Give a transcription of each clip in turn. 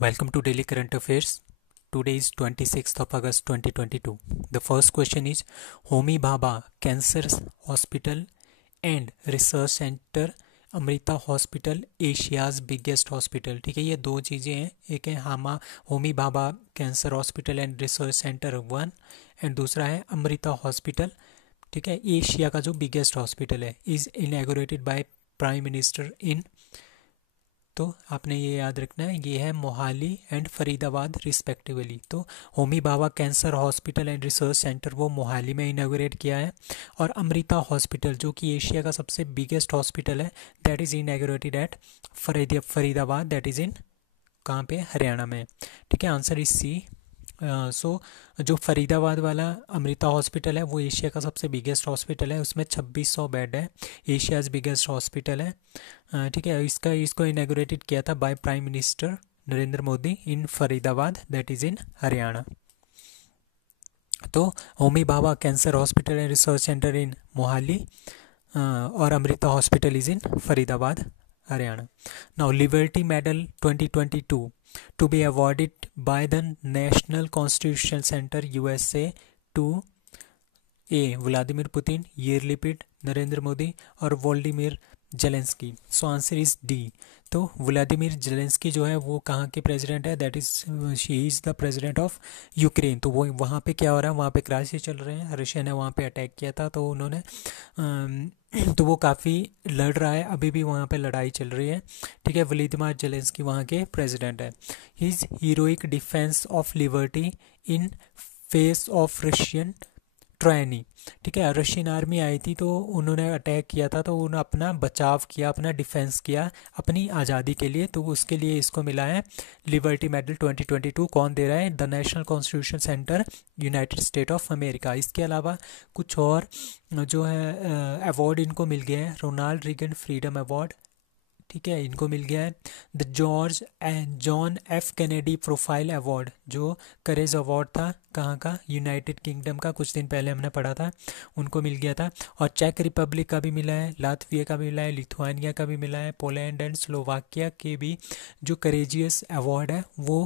Welcome to Daily Current Affairs. Today is 26th of August 2022. The first question is Homi Bhabha Cancer Hospital and Research Center Amrita hospital Asia's biggest hospital. ठीक है, ये दो चीज़ें हैं, एक है Homi Bhabha cancer hospital and research centre 1 and दूसरा है अमृता हॉस्पिटल। ठीक है, एशिया का जो बिगेस्ट हॉस्पिटल है is inaugurated bye prime minister in, तो आपने ये याद रखना है, ये है मोहाली एंड फरीदाबाद रिस्पेक्टिवली। तो Homi Bhabha cancer hospital and research centre वो मोहाली में इनॉग्रेट किया है, और अमृता हॉस्पिटल जो कि एशिया का सबसे बिगेस्ट हॉस्पिटल है that is inaugurated at Faridabad, that is in कहाँ पे, हरियाणा में। ठीक है, आंसर इज सी। सो जो फरीदाबाद वाला अमृता हॉस्पिटल है वो एशिया का सबसे बिगेस्ट हॉस्पिटल है, उसमें 2600 बेड है, एशियाज़ बिगेस्ट हॉस्पिटल है। ठीक है, इसको इनॉग्रेटेड किया था by prime minister Narendra Modi in Faridabad, that is in Haryana. तो Homi Bhabha cancer hospital and research centre in Mohali और Amrita hospital is in Faridabad, Haryana. Now liberty medal 2022 to be awarded by the National Constitutional Center USA to A. Vladimir Putin, येरलिपिड, नरेंद्र मोदी और Volodymyr Zelenskyy. So answer is D. तो Vladimir Zelenskyy जो है वो कहाँ के president है, that is she is the president of Ukraine. तो वो वहाँ पे क्या हो रहा है, वहाँ पे क्राइसिस चल रहे हैं, रशिया ने वहाँ पे अटैक किया था, तो उन्होंने तो वो काफ़ी लड़ रहा है, अभी भी वहाँ पे लड़ाई चल रही है। ठीक है, व्लादिमीर जेलेंस्की वहाँ के प्रेसिडेंट है। His heroic defence of liberty in face of Russian tyranny. ठीक है, रशियन आर्मी आई थी तो उन्होंने अटैक किया था, तो उन्होंने अपना बचाव किया, अपना डिफेंस किया अपनी आज़ादी के लिए, तो उसके लिए इसको मिला है लिबर्टी मेडल 2022। कौन दे रहा है, the national constitution centre United state of America. इसके अलावा कुछ और जो है अवार्ड इनको मिल गए हैं, रोनाल्ड रीगन फ्रीडम अवार्ड, ठीक है, इनको मिल गया है। The George and John F Kennedy profile award जो करेज अवार्ड था, कहाँ का, यूनाइटेड किंगडम का, कुछ दिन पहले हमने पढ़ा था, उनको मिल गया था। और चेक रिपब्लिक का भी मिला है, लातविया का भी मिला है, लिथुआनिया का भी मिला है, पोलैंड एंड स्लोवाकिया के भी जो करेजियस अवार्ड है वो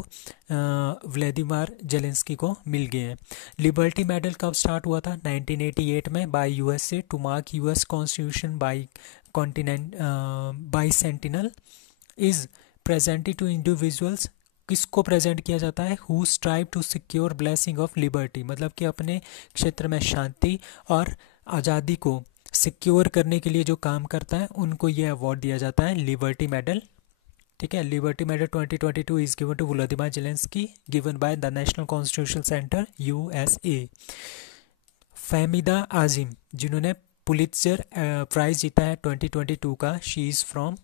व्लादिमीर जेलेंस्की को मिल गए हैं। लिबर्टी मेडल कब स्टार्ट हुआ था, 1988 में by USA to mark US constitution by continent by sentinel is presented to individuals. किसको प्रेजेंट किया जाता है, who strive to secure blessing of liberty, मतलब कि अपने क्षेत्र में शांति और आज़ादी को सिक्योर करने के लिए जो काम करता है उनको ये अवार्ड दिया जाता है, लिबर्टी मेडल। ठीक है, liberty medal 2022 is given to Vladimir Zelensky, given by the national constitutional center USA. Fahmida Azim जिन्होंने पुलित्जर प्राइज़ जीता है 2022 का, शी इज़ फ्रॉम,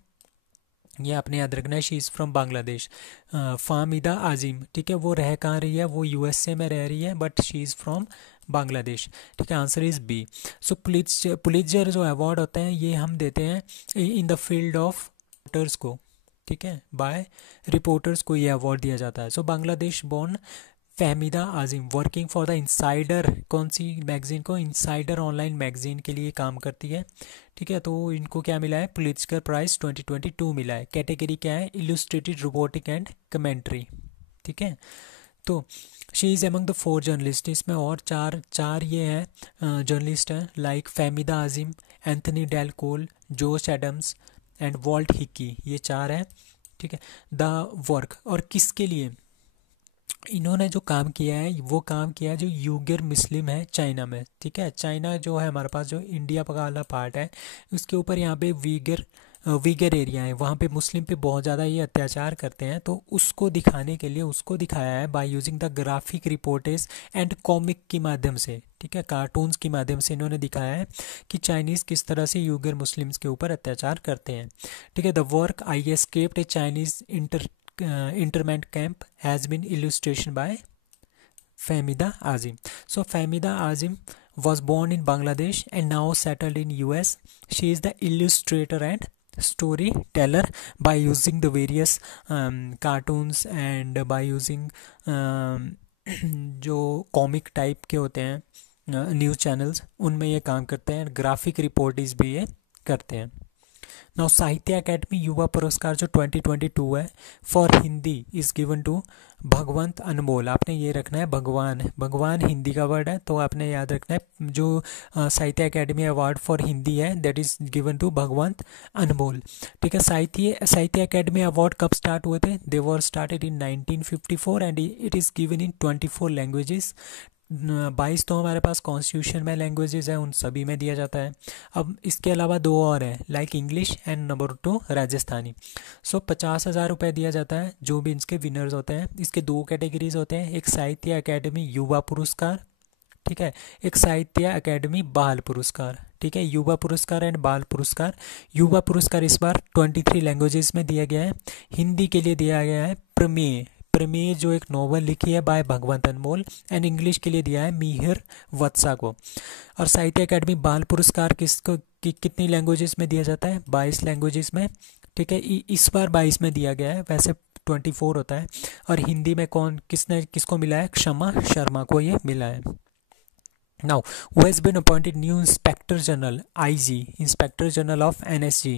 ये आपने याद रखना है, शी इज़ फ्रॉम बांग्लादेश। फाहमीदा आजिम, ठीक है, वो रह कहाँ रही है, वो यूएसए में रह रही है, but she is from Bangladesh. ठीक है, answer is B. So Pulitzer जो अवार्ड होते हैं ये हम देते हैं in the field of reporters को, ठीक है, बाय रिपोर्टर्स को ये अवार्ड दिया जाता है। So Bangladesh born Fahmida Azim working for the insider, कौन सी मैगजीन को, इंसाइडर ऑनलाइन मैगजीन के लिए काम करती है। ठीक है, तो इनको क्या मिला है, पुलित्जर प्राइज़ 2022 मिला है। कैटेगरी क्या है, इलुस्ट्रेटेड रोबोटिक एंड कमेंट्री। ठीक है, तो she is among the 4 journalist, इसमें और चार ये हैं जर्नलिस्ट हैं, लाइक फहमीदा आजिम, एंथनी डेल कोल, जोश एडम्स एंड वॉल्ट हिक्की, ये 4 हैं। ठीक है, द वर्क, और किसके लिए इन्होंने जो काम किया है, वो काम किया है जो यूगर मुस्लिम है चाइना में। ठीक है, चाइना जो है हमारे पास, जो इंडिया का वाला पार्ट है, उसके ऊपर यहाँ पे वीगर एरिया है, वहाँ पे मुस्लिम पे बहुत ज़्यादा ये अत्याचार करते हैं, तो उसको दिखाने के लिए उसको दिखाया है by using the graphic reportage and comic के माध्यम से। ठीक है, कार्टून्स के माध्यम से इन्होंने दिखाया है कि चाइनीज़ किस तरह से यूगर मुस्लिम्स के ऊपर अत्याचार करते हैं। ठीक है, the work I escaped A Chinese internment camp has been illustration by Fahmida Azim. So Fahmida Azim was born in Bangladesh and now settled in US. She is the illustrator and storyteller by using the various cartoons and by using जो comic type के होते हैं news channels, उनमें ये काम करते हैं, graphic रिपोर्टिज भी ये करते हैं। नाउ साहित्य अकेडमी युवा पुरस्कार जो 2022 है for Hindi is given to Bhagwant Anmol. आपने ये रखना है भगवान, भगवान हिंदी का वर्ड है तो आपने याद रखना है जो साहित्य अकेडमी अवार्ड फॉर हिंदी है that is given to Bhagwant Anmol. ठीक है, साहित्य अकेडमी अवार्ड कब स्टार्ट हुए थे? They were started in 1954 and it is given in 24 languages. 22 तो हमारे पास कॉन्स्टिट्यूशन में लैंग्वेजेस है, उन सभी में दिया जाता है। अब इसके अलावा 2 और हैं like English and number 2 Rajasthani. So 50,000 रुपये दिया जाता है जो भी इसके विनर्स होते हैं। इसके 2 कैटेगरीज होते हैं, एक साहित्य अकेडमी युवा पुरस्कार, ठीक है, एक साहित्य अकेडमी बाल पुरस्कार। ठीक है, युवा पुरस्कार एंड बाल पुरस्कार। युवा पुरस्कार इस बार 23 लैंग्वेजेस में दिया गया है। हिंदी के लिए दिया गया है प्रमेय, प्रमेय जो एक नॉवल लिखी है by Bhagwant Anmol, and English के लिए दिया है मिहिर वत्सा को। और साहित्य अकेडमी बाल पुरस्कार कितनी लैंग्वेजेस में दिया जाता है? 22 लैंग्वेजेस में। ठीक है, इस बार 22 में दिया गया है, वैसे 24 होता है। और हिंदी में किसको मिला है? क्षमा शर्मा को ये मिला है। Now, who has been appointed new Inspector General (IG), Inspector General of NSG?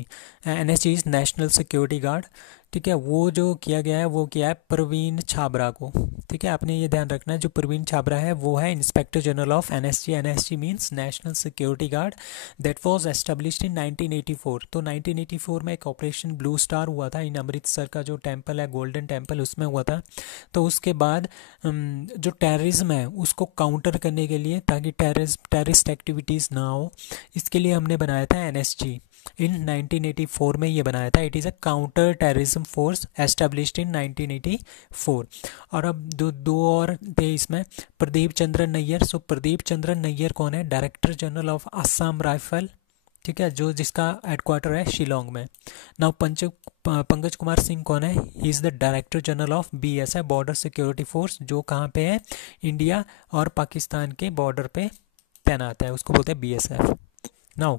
NSG is National Security Guard। ठीक है, वो जो किया गया है वो किया है प्रवीण छाबरा को। ठीक है, आपने ये ध्यान रखना है जो प्रवीण छाबरा है वो है inspector general of NSG. NSG means national security guard that was established in 1984। तो 1984 में एक ऑपरेशन ब्लू स्टार हुआ था इन अमृतसर का जो टेम्पल है गोल्डन टेम्पल, उसमें हुआ था। तो उसके बाद जो टेररिज्म है उसको काउंटर करने के लिए, ताकि टेररिस्ट एक्टिविटीज़ ना हो, इसके लिए हमने बनाया था एनएसजी। इन 1984 में ये बनाया था। It is a counter terrorism force established in 1984। और अब दो और थे इसमें, प्रदीप चंद्रन नैयर। सो प्रदीप चंद्रन नैयर कौन है? Director general of Assam rifle. ठीक है, जो जिसका हेडक्वार्टर है शिलोंग में। नाउ पंकज कुमार सिंह कौन है? He is the director general of BSF border security force, जो कहाँ पे है? इंडिया और पाकिस्तान के बॉर्डर पे तैनात है, उसको बोलते हैं BSF. Now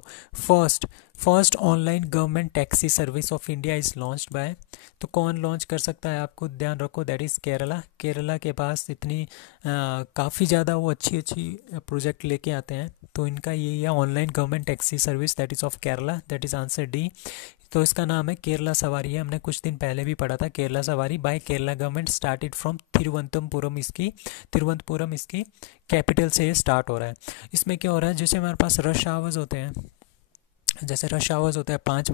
first online government taxi service of India is launched by. तो कौन लॉन्च कर सकता है? आपको ध्यान रखो, दैट इज़ केरला। केरला के पास इतनी काफ़ी ज़्यादा वो अच्छी प्रोजेक्ट लेके आते हैं, तो इनका यही है online government taxi service, that is of Kerala, that is answer D. तो इसका नाम है केरला सवारी है, हमने कुछ दिन पहले भी पढ़ा था। Kerala Savari by Kerala government started from Thiruvananthapuram. Thiruvananthapuram इसकी कैपिटल से स्टार्ट हो रहा है। इसमें क्या हो रहा है, जैसे हमारे पास रश आवर्स होते हैं, जैसे रश आवर्स होता है 5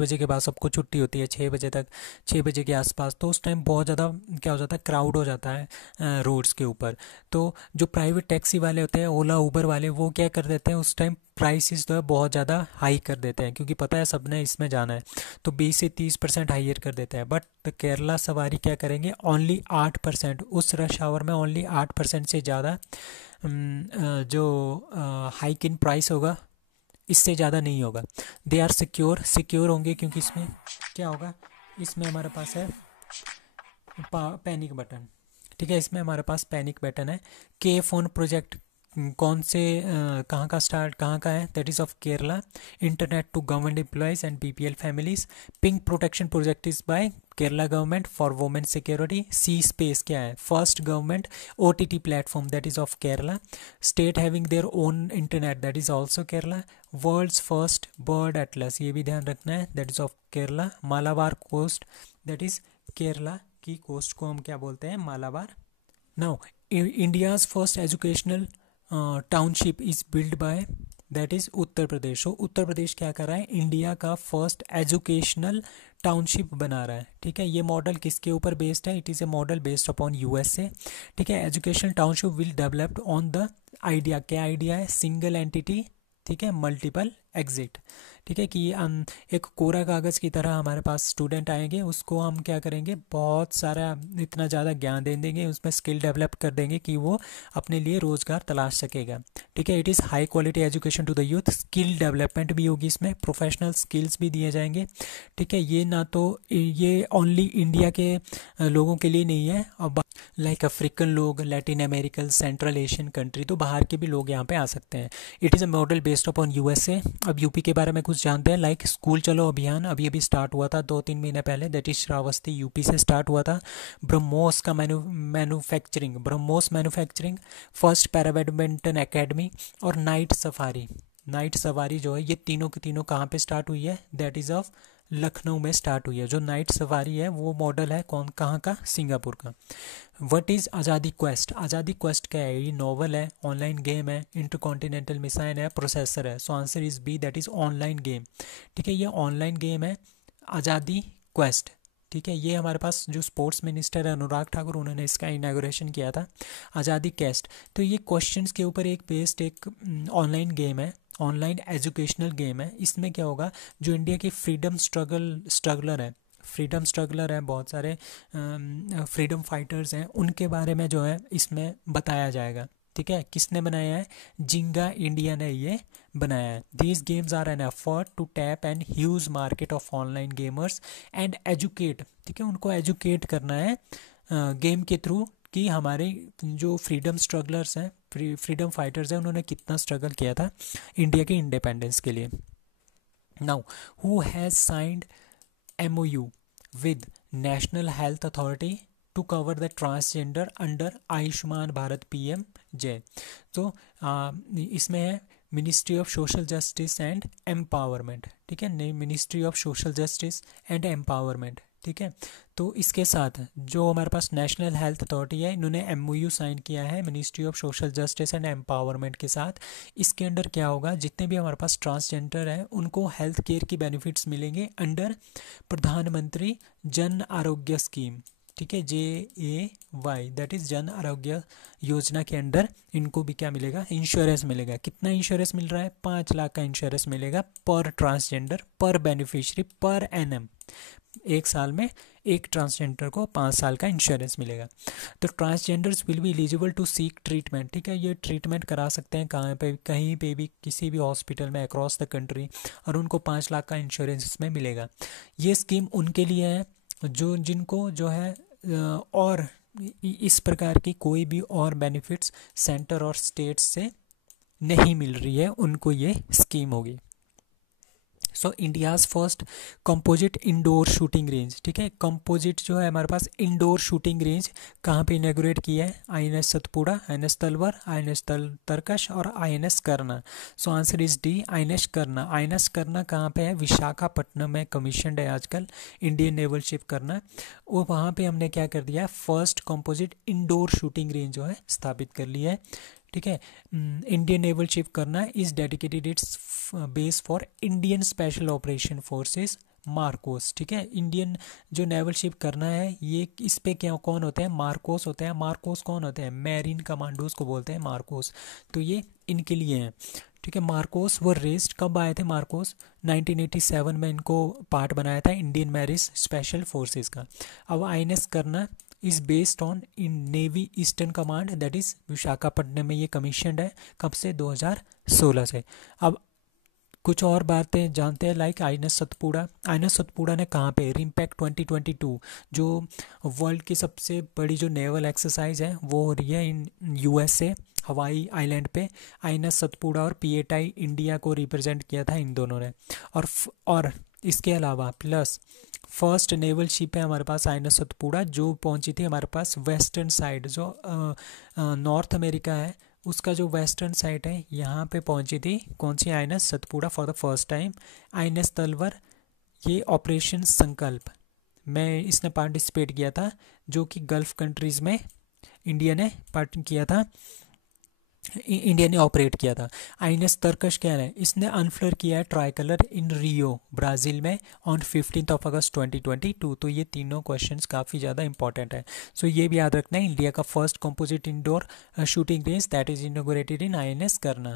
बजे के बाद सबको छुट्टी होती है 6 बजे तक, 6 बजे के आसपास, तो उस टाइम बहुत ज़्यादा क्या हो जाता है, क्राउड हो जाता है रोड्स के ऊपर। तो जो प्राइवेट टैक्सी वाले होते हैं, ओला उबर वाले, वो क्या कर देते हैं उस टाइम प्राइसेस जो है बहुत ज़्यादा हाई कर देते हैं, क्योंकि पता है सबने इसमें जाना है, तो 20 से 30% हाइयर कर देते हैं। बट केरला सवारी क्या करेंगे, ओनली 8%, उस रश आवर में ओनली 8% से ज़्यादा जो हाइक इन प्राइस होगा, इससे ज़्यादा नहीं होगा। दे आर सिक्योर होंगे, क्योंकि इसमें क्या होगा, इसमें हमारे पास है पैनिक बटन। ठीक है, इसमें हमारे पास पैनिक बटन है। के फोन प्रोजेक्ट कौन से कहाँ का है? That is of Kerala. Internet to government employees and BPL families. Pink protection project is by Kerala government for women security. C space क्या है? First government OTT platform, that is of Kerala. State having their own internet, that is also Kerala. World's first bird atlas, ये भी ध्यान रखना है, that is of Kerala. Malabar coast, that is Kerala की coast को हम क्या बोलते हैं? Malabar. Now India's first educational township is build by, that is Uttar Pradesh. So Uttar Pradesh क्या कर रहा है? इंडिया का फर्स्ट एजुकेशनल टाउनशिप बना रहा है। ठीक है, ये मॉडल किसके ऊपर बेस्ड है? It is a model based upon USA. ठीक है, educational township will developed on the idea, क्या आइडिया है? सिंगल एंटिटी, ठीक है, मल्टीपल एग्जिट। ठीक है, कि एक कोरा कागज़ की तरह हमारे पास स्टूडेंट आएंगे, उसको हम क्या करेंगे, बहुत सारा इतना ज़्यादा ज्ञान दे देंगे, उसमें स्किल डेवलप कर देंगे कि वो अपने लिए रोज़गार तलाश सकेगा। ठीक है, it is high quality education to the youth. Skill development भी होगी इसमें, प्रोफेशनल स्किल्स भी दिए जाएंगे। ठीक है, ये ना तो ये ओनली इंडिया के लोगों के लिए नहीं है, और लाइक अफ्रीकन लोग, Latin American, central Asian country, तो बाहर के भी लोग यहाँ पे आ सकते हैं। It is a model based upon USA. अब यूपी के बारे में कुछ जानते हैं, लाइक स्कूल चलो अभियान अभी स्टार्ट हुआ था 2-3 महीने पहले, दैट इज श्रावस्ती यूपी से स्टार्ट हुआ था। ब्रह्मोस का BrahMos manufacturing, first para badminton academy और नाइट सफारी, नाइट सवारी जो है ये तीनों की तीनों कहाँ पे स्टार्ट हुई है, दैट इज़ ऑफ लखनऊ में स्टार्ट हुई है। जो नाइट सवारी है वो मॉडल है कौन, कहाँ का, सिंगापुर का। What is Azadi quest, Azadi quest क्या है, ये नॉवल है, ऑनलाइन गेम है, इंटरकॉन्टिनेंटल मिसाइल है, प्रोसेसर है। So answer is B, that is online game. ठीक है, ये ऑनलाइन गेम है आज़ादी क्वेस्ट। ठीक है, ये हमारे पास जो स्पोर्ट्स मिनिस्टर है अनुराग ठाकुर, उन्होंने इसका इनॉग्रेशन किया था, आज़ादी क्वेस्ट। तो ये क्वेश्चंस के ऊपर एक बेस्ड एक ऑनलाइन गेम है, ऑनलाइन एजुकेशनल गेम है। इसमें क्या होगा, जो इंडिया की फ्रीडम स्ट्रगलर है, फ्रीडम स्ट्रगलर है, बहुत सारे फ्रीडम फाइटर्स हैं, उनके बारे में जो है इसमें बताया जाएगा। ठीक है, किसने बनाया है, जिंगा इंडिया ने ये बनाया है। These games are an effort to tap and huge market of online gamers and educate. ठीक है, उनको एजुकेट करना है गेम के थ्रू कि हमारे जो फ्रीडम स्ट्रगलर्स हैं, फ्रीडम फाइटर्स हैं, उन्होंने कितना स्ट्रगल किया था इंडिया के इंडिपेंडेंस के लिए। Now who has signed MOU with National Health Authority to cover the transgender under Ayushman Bharat PMJ। तो इसमें है ministry of social justice and empowerment. ठीक है, नहीं, ministry of social justice and empowerment. ठीक है, तो इसके साथ जो हमारे पास नेशनल हेल्थ अथॉरिटी है, इन्होंने MOU साइन किया है ministry of social justice and empowerment के साथ। इसके अंडर क्या होगा, जितने भी हमारे पास ट्रांसजेंडर हैं उनको हेल्थ केयर की बेनिफिट्स मिलेंगे अंडर प्रधानमंत्री जन आरोग्य स्कीम। ठीक है, JAY, that is Jan Arogya Yojana के अंडर इनको भी क्या मिलेगा, इंश्योरेंस मिलेगा। कितना इंश्योरेंस मिल रहा है, 5 लाख का इंश्योरेंस मिलेगा पर ट्रांसजेंडर, पर बेनिफिशियरी, पर एनएम। एक साल में एक ट्रांसजेंडर को 5 साल का इंश्योरेंस मिलेगा। तो transgenders will be eligible to seek treatment. ठीक है, ये ट्रीटमेंट करा सकते हैं कहाँ पे, कहीं पे भी, किसी भी हॉस्पिटल में अक्रॉस द कंट्री, और उनको 5 लाख का इंश्योरेंस इसमें मिलेगा। ये स्कीम उनके लिए है जो जिनको जो है और इस प्रकार की कोई भी और बेनिफिट्स सेंटर और स्टेट से नहीं मिल रही है, उनको ये स्कीम होगी। So India's first composite indoor shooting range. ठीक है, कंपोजिट जो है हमारे पास इंडोर शूटिंग रेंज कहाँ पे इनॉग्रेट किया है, INS सतपुड़ा, INS तलवर, INS तरकश और INS करना। सो आंसर इज डी, INS करना। INS करना कहाँ पे है, विशाखापट्टनम में कमीशनड है आजकल, इंडियन नेवल शिप करना। वो वहाँ पे हमने क्या कर दिया है, first composite indoor shooting range जो है स्थापित कर लिया है। ठीक है, इंडियन नेवल शिप करना is dedicated it's base for Indian special operation forces Marcos. ठीक है, इंडियन जो नेवल शिप करना है, ये इस पे क्या कौन होते हैं, मार्कोस होते हैं। मार्कोस कौन होते हैं, मैरीन कमांडोज को बोलते हैं मार्कोस। तो ये इनके लिए हैं। ठीक है, मार्कोस वो रेस्ड कब आए थे, मार्कोस 1987 में इनको पार्ट बनाया था इंडियन मैरिज स्पेशल फोर्सेस का। अब INS करना is based on in navy eastern command, that is Visakhapatnam में ये कमीशनड है। कब से, 2016 से। अब कुछ और बातें जानते हैं, like INS Satpura. INS Satpura ने कहाँ पे, रिम्पैक्ट 2022 जो वर्ल्ड की सबसे बड़ी जो नेवल एक्सरसाइज है वो हो रही है इन USA हवाई आइलैंड पे। INS सतपुड़ा और PATI इंडिया को रिप्रेजेंट किया था इन दोनों ने। और इसके अलावा प्लस फर्स्ट नेवल शिप है हमारे पास INS सतपुड़ा, जो पहुंची थी हमारे पास वेस्टर्न साइड, जो नॉर्थ अमेरिका है उसका जो वेस्टर्न साइड है, यहाँ पे पहुंची थी कौन सी, INS Satpura for the first time. INS तलवर ये ऑपरेशन संकल्प में इसने पार्टिसिपेट किया था, जो कि गल्फ कंट्रीज़ में इंडिया ने किया था, इंडिया ने ऑपरेट किया था। INS तरकश क्या है, इसने अनफ्लर किया है ट्राई कलर इन रियो ब्राज़ील में ऑन 15 अगस्त 2022। तो ये तीनों क्वेश्चंस काफ़ी ज़्यादा इंपॉर्टेंट है। सो ये भी याद रखना है, इंडिया का first composite indoor shooting range that is inaugurated in INS करना।